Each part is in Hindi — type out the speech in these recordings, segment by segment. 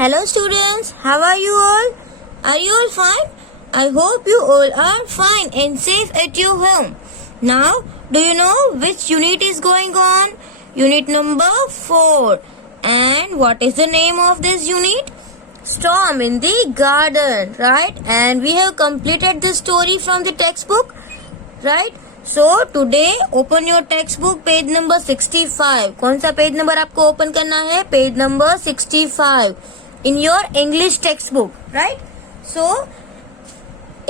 Hello students, how are you all? Are you all fine? I hope you all are fine and safe at your home. Now, do you know which unit is going on? Unit number 4. And what is the name of this unit? Storm in the Garden, right? And we have completed the story from the textbook, right? So today open your textbook page number 65. कौन सा पेज नंबर आपको ओपन करना है? Page number 65 in your English textbook, right? So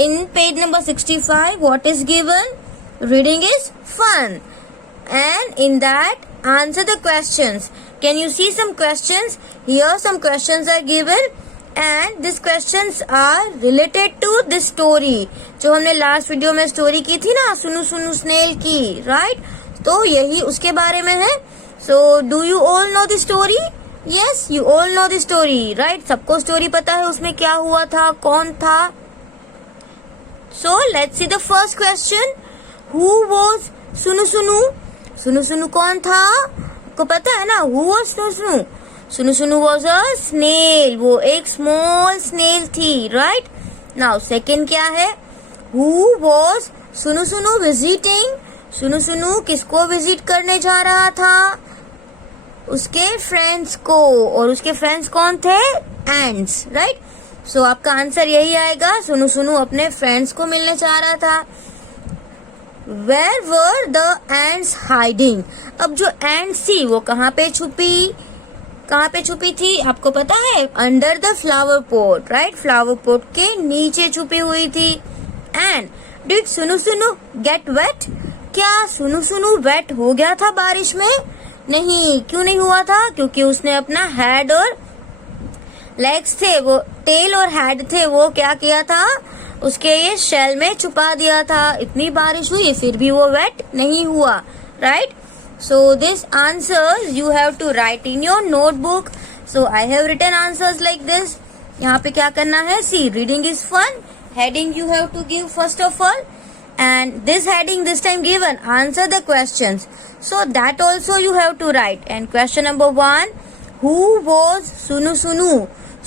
in page number 65 what is given? Reading is fun, and in that answer the questions. Can you see some questions? Here some questions are given and these questions are related to this story. जो हमने लास्ट वीडियो में स्टोरी की थी ना, सुनु सुनु स्नेल की, राइट? तो यही उसके बारे में है. So do you all know the story? Yes, you all know the story, right? सबको स्टोरी पता है उसमें क्या हुआ था, कौन था. So let's see the first question. Who was सुनु सुनु? सुनु सुनु कौन था? आपको पता है ना, हु वाज सुनु सुनु? सुनु सुनु वॉज अ स्नेल. वो एक स्मॉल स्नेल थी, राइट? नाउ सेकेंड क्या है? हु वॉज सुनु सुनु विजिटिंग? सुनु सुनु किसको विजिट करने जा रहा था? उसके फ्रेंड्स को. और उसके फ्रेंड्स कौन थे? Ends, right? सो आपका आंसर यही आएगा. सुनु सुनु अपने फ्रेंड्स को मिलने जा रहा था. Where were the ants hiding? अब जो एंड्स थी वो कहाँ पे छुपी? कहाँ पे छुपी थी आपको पता है? Under the flower pot, right? Flower pot के नीचे छुपी हुई थी. एंड डिड सुनु सुनु गेट वेट? क्या सुनु सुनु वेट हो गया था बारिश में? नहीं. क्यों नहीं हुआ था? क्योंकि उसने अपना हेड और लेग्स थे, वो टेल और हेड थे, वो क्या किया था? उसके ये शेल में छुपा दिया था. इतनी बारिश हुई फिर भी वो वेट नहीं हुआ, right? So this answers you have to write in your notebook. So I have written answers like this. यहाँ पे क्या करना है? See, reading is fun. Heading you have to give first of all. And this heading this time given, answer the questions. So that also you have to write. And question number 1, who was Sunu Sunu?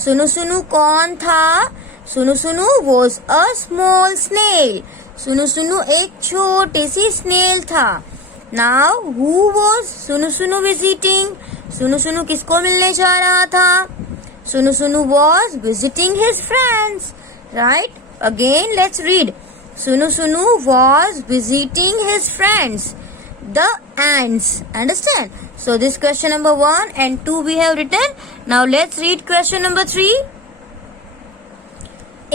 Sunu Sunu कौन था? Sunu Sunu was a small snail. Sunu Sunu एक छोटी सी snail था. Now, who was सुनु सुनु visiting? सुनु सुनु किसको मिलने जा रहा था? सुनु सुनु was visiting his friends, right? Again, let's read. सुनु सुनु was visiting his friends, the ants. Understand? So this question number 1 and 2 we have written. Now let's read question number 3.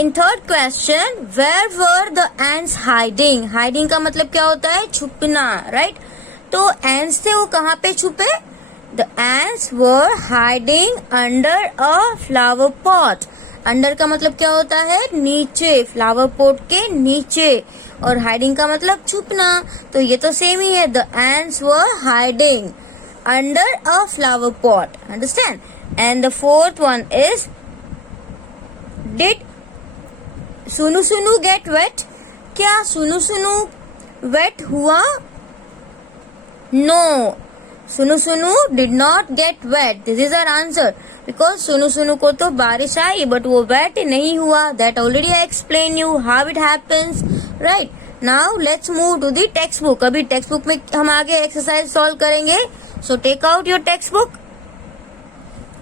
In third question, where were the ants hiding? Hiding का मतलब क्या होता है? छुपना, right? तो ants थे वो कहाँ पे छुपे? The ants were hiding under a flower pot. Under का मतलब क्या होता है? नीचे, flower pot के नीचे. और hiding का मतलब छुपना. तो ये तो सेम ही है. The ants were hiding under a flower pot. Understand? And the fourth one is, did सुनु सुनु गेट वेट? क्या सुनु सुनु वेट हुआ? No, Sunu Sunu did not get wet. This is our answer. Because Sunu Sunu को तो बारिश आई बट वो वेट नहीं हुआ. That already I explain you how it happens, right? Now let's move to the textbook. अभी टेक्स्ट बुक में हम आगे एक्सरसाइज सॉल्व करेंगे. So take out your textbook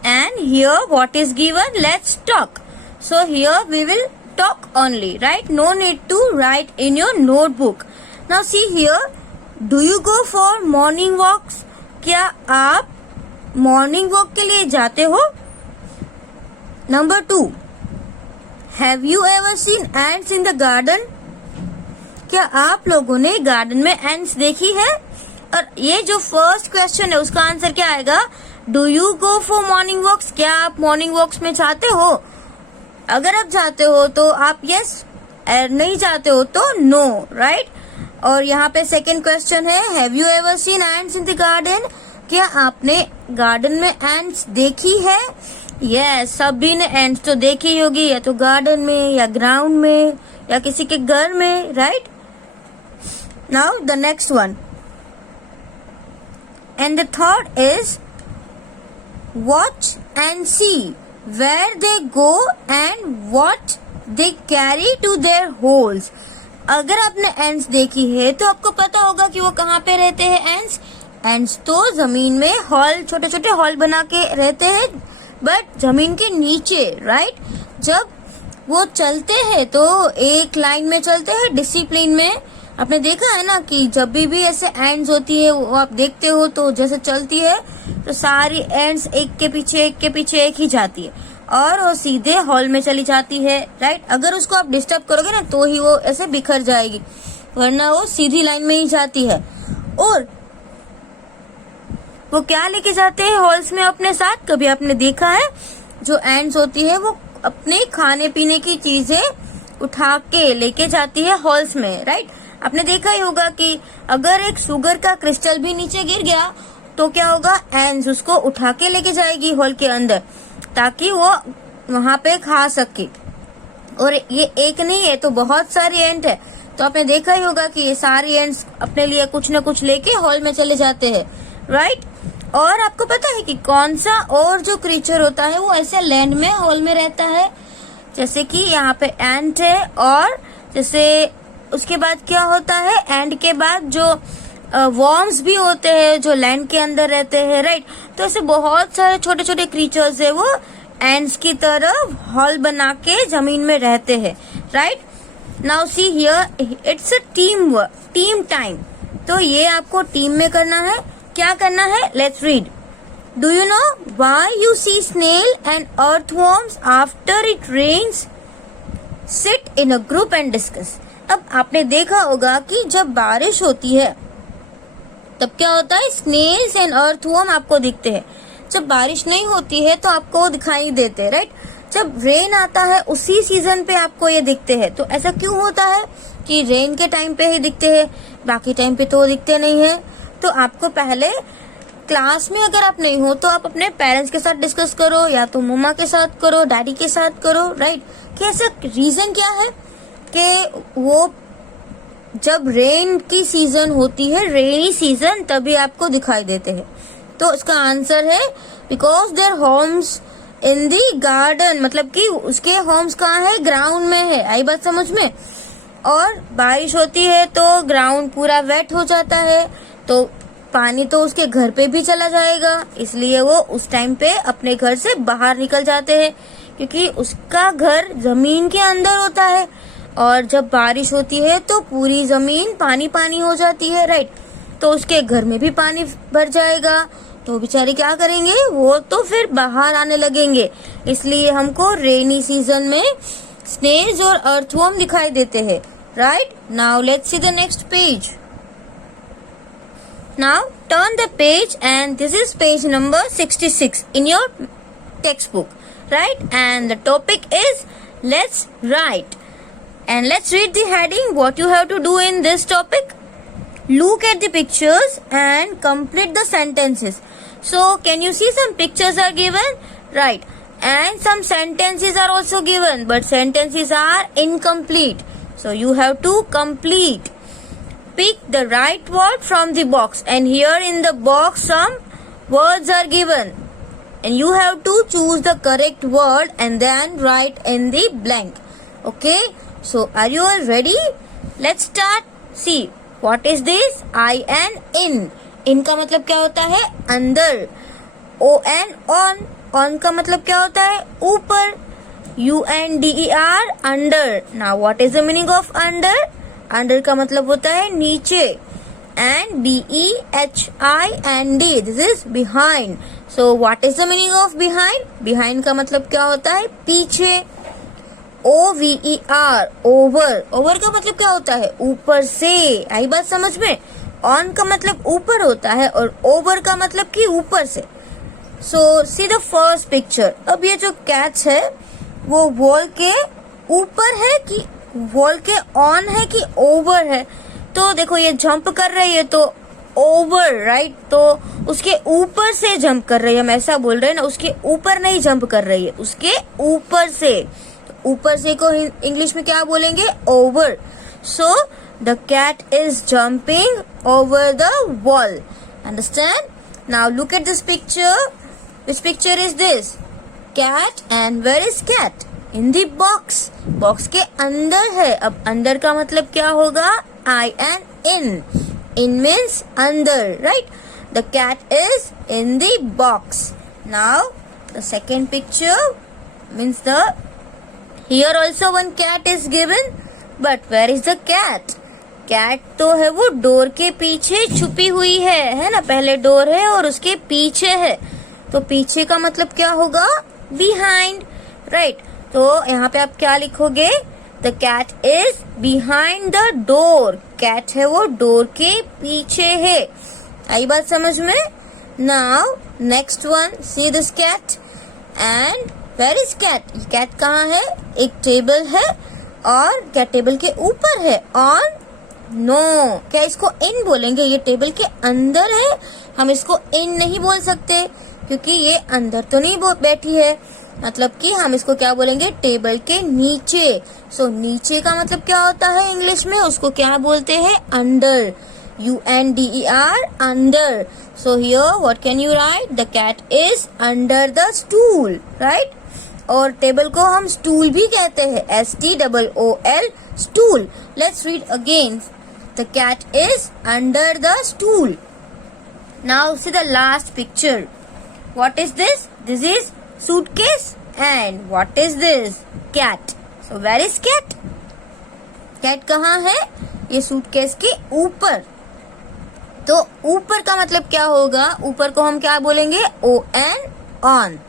and here what is given, let's talk. So here we will talk only, right? No need to write in your notebook. Now see here, do you go for morning walks? क्या आप morning walk के लिए जाते हो? Number 2, have you ever seen ants in the garden? क्या आप लोगों ने गार्डन में ants देखी है? और ये जो फर्स्ट क्वेश्चन है उसका आंसर क्या आएगा? Do you go for morning walks? क्या आप morning walks में जाते हो? अगर आप जाते हो तो आप यस, नहीं जाते हो तो नो, राइट? और यहाँ पे सेकेंड क्वेश्चन है, have you ever seen ants in the garden? क्या आपने गार्डन में एंट्स देखी है? यस, सभी ने एंट्स तो देखी होगी, या तो गार्डन में या ग्राउंड में या किसी के घर में, right? Now the next one and the third is watch and see. where they go and what they carry to their holes. अगर आपने एंड्स देखी है तो आपको पता होगा कि वो कहाँ पे रहते हैं एंड्स. एंड्स तो जमीन में हॉल, छोटे छोटे हॉल बना के रहते हैं, बट जमीन के नीचे, राइट. जब वो चलते हैं तो एक लाइन में चलते हैं, डिसिप्लिन में. आपने देखा है ना कि जब भी ऐसे एंड्स होती है, वो आप देखते हो तो जैसे चलती है तो सारी एंड्स एक के पीछे एक ही जाती है और वो सीधे हॉल में चली जाती है, राइट. अगर उसको आप डिस्टर्ब करोगे ना तो ही वो ऐसे बिखर जाएगी, वरना वो सीधी लाइन में ही जाती है. और वो क्या लेके जाते हैं हॉल्स में अपने साथ? कभी आपने देखा है जो एंड्स होती है वो अपने खाने पीने की चीजें उठा के लेके जाती है हॉल्स में, राइट. आपने देखा ही होगा कि अगर एक शुगर का क्रिस्टल भी नीचे गिर गया तो क्या होगा, एंड्स उसको उठा के लेके जाएगी हॉल के अंदर ताकि वो वहां पे खा सके. और ये एक नहीं है तो बहुत सारी एंट है. तो आपने देखा ही होगा कि ये सारी एंट्स अपने लिए कुछ न कुछ लेके हॉल में चले जाते हैं, राइट. और आपको पता है कि कौन सा और जो क्रीचर होता है वो ऐसे लैंड में हॉल में रहता है? जैसे कि यहाँ पे एंट है, और जैसे उसके बाद क्या होता है, एंट के बाद जो वॉर्म्स भी होते हैं जो लैंड के अंदर रहते हैं, राइट. तो ऐसे बहुत सारे छोटे छोटे क्रीचर्स है, वो एंड्स की तरह हॉल बना के जमीन में रहते हैं, right. Now see here, it's a team time. तो ये आपको टीम में करना है. क्या करना है? Let's read. Do you know why you see snail and earthworms after it rains? Sit in a group and discuss. अब आपने देखा होगा कि जब बारिश होती है तब क्या होता है, स्नेल्स एंड अर्थवॉर्म आपको दिखते हैं. जब बारिश नहीं होती है तो आपको वो दिखाई देते हैं, राइट. जब रेन आता है उसी सीजन पे आपको ये दिखते हैं. तो ऐसा क्यों होता है कि रेन के टाइम पे ही दिखते हैं, बाकी टाइम पे तो वो दिखते नहीं है? तो आपको पहले क्लास में अगर आप नहीं हो तो आप अपने पेरेंट्स के साथ डिस्कस करो, या तो मम्मा के साथ करो, डैडी के साथ करो, राइट. कि ऐसा रीजन क्या है कि वो जब रेन की सीजन होती है, रेनी सीजन, तभी आपको दिखाई देते हैं. तो इसका आंसर है because their homes in the garden. मतलब कि उसके होम्स कहाँ है? ग्राउंड में है. आई बात समझ में? और बारिश होती है तो ग्राउंड पूरा वेट हो जाता है, तो पानी तो उसके घर पे भी चला जाएगा, इसलिए वो उस टाइम पे अपने घर से बाहर निकल जाते हैं, क्योंकि उसका घर जमीन के अंदर होता है. और जब बारिश होती है तो पूरी जमीन पानी पानी हो जाती है, राइट. तो उसके घर में भी पानी भर जाएगा, तो बेचारे क्या करेंगे, वो तो फिर बाहर आने लगेंगे. इसलिए हमको रेनी सीजन में स्नेल्स और अर्थवॉर्म दिखाई देते हैं, right. Now let's see the next page. Now turn the page and this is page number 66 in your textbook, right? And the topic is let's write. And let's read the heading. What you have to do in this topic? Look at the pictures and complete the sentences. So can you see some pictures are given? Right. And some sentences are also given, but sentences are incomplete. So you have to complete. Pick the right word from the box, and here in the box some words are given, and you have to choose the correct word and then write in the blank. Okay, so are you all ready? Let's start. See, what is this? I and in. In का मतलब क्या होता है? अंदर. O and on. On का मतलब क्या होता है? ऊपर. U and D E R, under. Now what is the meaning of under? Under का मतलब होता है नीचे. And BEHI and D, this is behind. So what is the meaning of behind? Behind का मतलब क्या होता है? पीछे. OVER, over. ओवर का मतलब क्या होता है? ऊपर से. आई बात समझ में? ऑन का मतलब ऊपर होता है और ओवर का मतलब कि ऊपर से. सो सी द फर्स्ट पिक्चर. अब ये जो कैच है वो वॉल के ऊपर है कि वॉल के ऑन है कि ओवर है? तो देखो ये जंप कर रही है तो ओवर, राइट. तो उसके ऊपर से जंप कर रही है, हम ऐसा बोल रहे हैं ना. उसके ऊपर नहीं जंप कर रही है, उसके ऊपर से. तो ऊपर से को इंग्लिश में क्या बोलेंगे? Over. So the cat is jumping over the wall. Understand? Now look at this picture. Which picture is this? cat and where is cat? In the box. Box के अंदर है. अब अंदर का मतलब क्या होगा? I and in. In means अंदर, right? The cat is in the box. Now the second picture means here also one cat is given, but where is the cat? Cat तो है वो डोर के पीछे छुपी हुई है ना. पहले डोर है और उसके पीछे है, तो पीछे का मतलब क्या होगा? Behind, right. तो यहाँ पे आप क्या लिखोगे? The cat is behind the door. Cat है वो डोर के पीछे है. आई बात समझ में? Now next one, see this cat and where is cat? Cat कहाँ है? एक टेबल है और क्या टेबल के ऊपर है? ऑन नो क्या इसको इन बोलेंगे? ये टेबल के अंदर है, हम इसको इन नहीं बोल सकते क्योंकि ये अंदर तो नहीं बैठी है. मतलब कि हम इसको क्या बोलेंगे? टेबल के नीचे. सो नीचे का मतलब क्या होता है इंग्लिश में? उसको क्या बोलते हैं? Under. UNDER, under. So here what can you write? The cat is under the stool, right. और टेबल को हम स्टूल भी कहते हैं. STOOL, stool. Let's read again. The cat is under the stool. Now see the last picture. What is this? This is suitcase. And what is this? Cat. So where is cat? Cat कहाँ है? ये suitcase के ऊपर. तो ऊपर का मतलब क्या होगा? ऊपर को हम क्या बोलेंगे? on.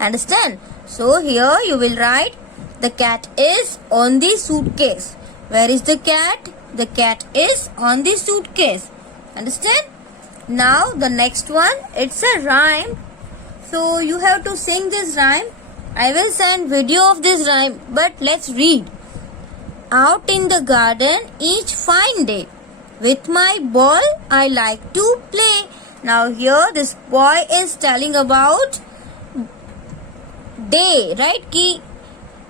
Understand? So here you will write the cat is on the suitcase. Where is the cat? The cat is on the suitcase. Understand? Now the next one, it's a rhyme. So you have to sing this rhyme. I will send video of this rhyme, but let's read. Out in the garden each fine day, with my ball I like to play. Now here this boy is telling about day, right? कि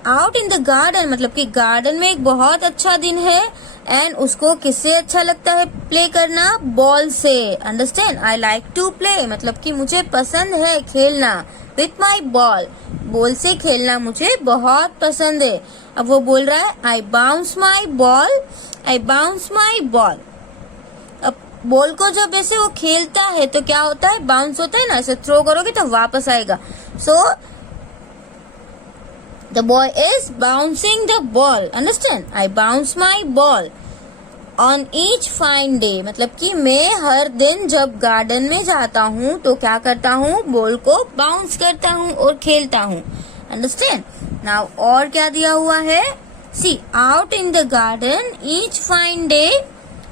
आउट इन द गार्डन मतलब कि गार्डन में एक बहुत अच्छा दिन है एंड उसको किससे अच्छा लगता है प्ले करना? बॉल से. Understand? I like to play मतलब कि मुझे पसंद है खेलना. विथ माई बॉल, बॉल से खेलना मुझे बहुत पसंद है. अब वो बोल रहा है आई बाउंस माई बॉल, आई बाउंस माई बॉल. अब बॉल को जब ऐसे वो खेलता है तो क्या होता है? बाउंस होता है ना. ऐसे थ्रो करोगे तो वापस आएगा. सो the boy is bouncing the ball. Understand? I bounce my ball on each fine day. मतलब कि मैं हर दिन जब गार्डन में जाता हूँ तो क्या करता हूँ? बॉल को बाउंस करता हूँ और खेलता हूँ. Understand? Now और क्या दिया हुआ है? See, out in the garden each fine day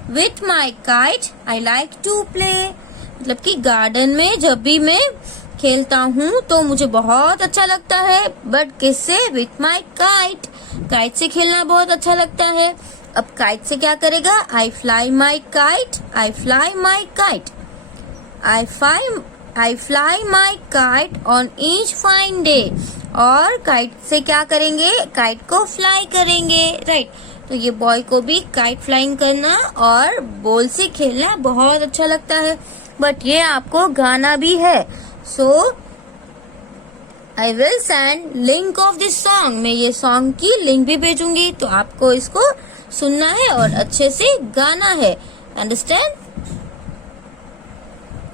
with my kite I like to play. मतलब कि गार्डन में जब भी मैं खेलता हूँ तो मुझे बहुत अच्छा लगता है. बट किससे? With my kite. काइट से खेलना बहुत अच्छा लगता है. अब काइट से क्या करेगा? आई fly my kite, I fly my kite, I fly my kite on each fine day. और काइट से क्या करेंगे? काइट को फ्लाई करेंगे, राइट. तो ये बॉय को भी काइट फ्लाइंग करना और बॉल से खेलना बहुत अच्छा लगता है. बट ये आपको गाना भी है. So I will send link of this song. मैं ये सॉन्ग की लिंक भी भेजूंगी तो आपको इसको सुनना है और अच्छे से गाना है. Understand?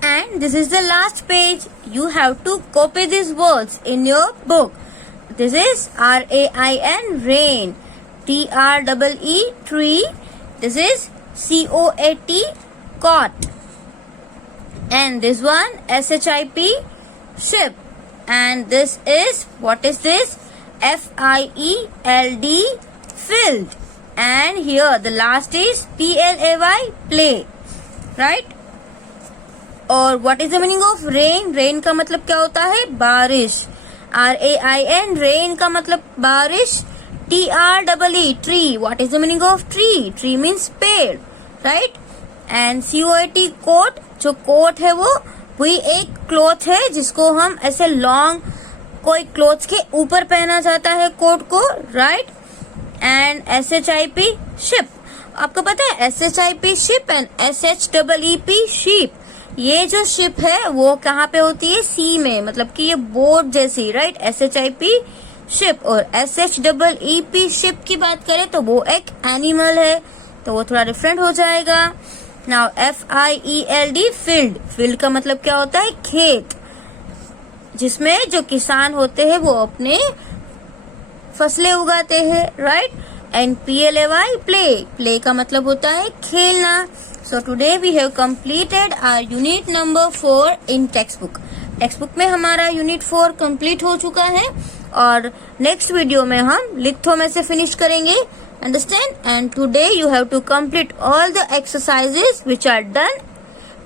And this is the last page. You have to copy these words in your book. This is RAIN, rain. TREE, tree. This is COAT, cot. And this one SHIP, ship. And this is, what is this? FIELD, filled. And here the last is PLAY, play, right? और what is the meaning of rain? Rain का मतलब क्या होता है? बारिश. RAIN, rain का मतलब बारिश. TREE, tree. What is the meaning of tree? Tree means पेड़, right? And COAT, coat. जो कोट है वो वही एक क्लॉथ है जिसको हम ऐसे लॉन्ग कोई क्लॉथ के ऊपर पहना जाता है कोट को, राइट. And SHIP, ship. आपको पता है SHIP ship and SHEEP sheep. ये जो शिप है वो कहाँ पे होती है? सी में, मतलब कि ये बोट जैसी, राइट? SHIP ship. और SHEEP शिप की बात करें तो वो एक एनिमल है, तो वो थोड़ा डिफरेंट हो जाएगा। Now FIELD field. फील्ड का मतलब क्या होता है? खेत, जिसमें जो किसान होते हैं वो अपने फसलें उगाते हैं, right? And PLAY play. Play का मतलब होता है खेलना। So today we have completed our unit number 4 in textbook. Textbook में हमारा यूनिट 4 कंप्लीट हो चुका है और नेक्स्ट वीडियो में हम लिथो में से फिनिश करेंगे। Understand? And today you have to complete all the exercises which are done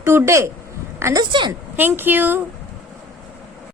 today. Understand? Thank you.